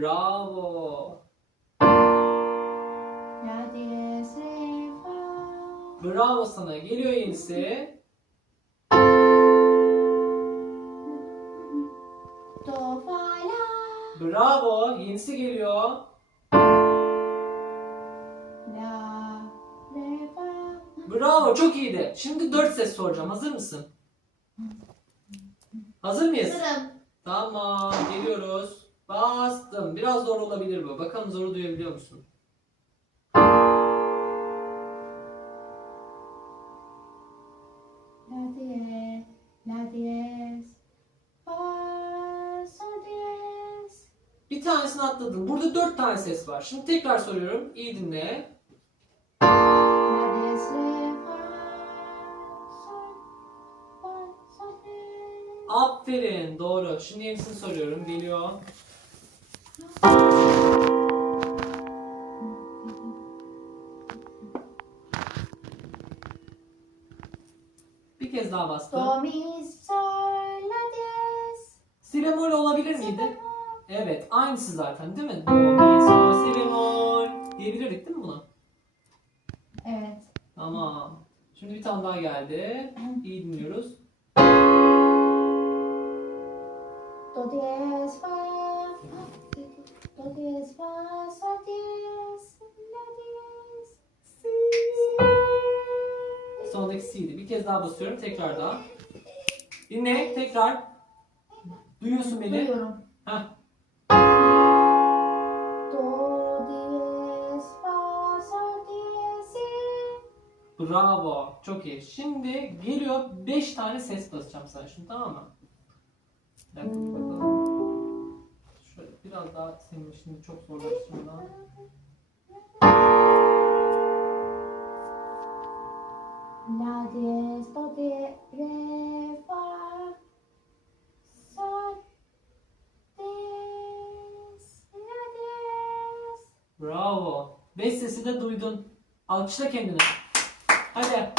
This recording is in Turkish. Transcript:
Bravo. Bravo sana. Geliyor yenisi. Do fa la. Bravo. Yenisi geliyor. La re fa. Bravo. Çok iyiydi. Şimdi dört ses soracağım. Hazır mısın? Hazır mıyız? Hazırım. Tamam. Geliyoruz. Bastım. Biraz zor olabilir bu. Bakalım zoru duyabiliyor musun? La diyez. La diyez. Fa sol diyez. Bir tanesini atladın. Burada dört tane ses var. Şimdi tekrar soruyorum. İyi dinle. La diyez re fa. Sol. Fa sol diyez. Aferin. Doğru. Şimdi yenisini soruyorum. Geliyor. Bir kez daha bastım. Do mi sol la diyez. Si bemol olabilir miydi? Evet. Aynısı zaten değil mi? Do, mi, sol, si bemol. Diyebilirdik değil mi buna? Evet. Tamam. Şimdi bir tane daha geldi. İyi dinliyoruz. C'ydi. Bir kez daha basıyorum. Tekrar daha. Dinle. Tekrar. Duyuyorsun beni. Duyuyorum. Heh. Bravo. Çok iyi. Şimdi geliyor 5 tane ses basacağım sana şimdi tamam mı? Bir dakika bakalım. Şöyle biraz daha senin şimdi çok zorlaştırmadan. Bravo. 5 sesi de duydun. Alkışla kendini. Hadi.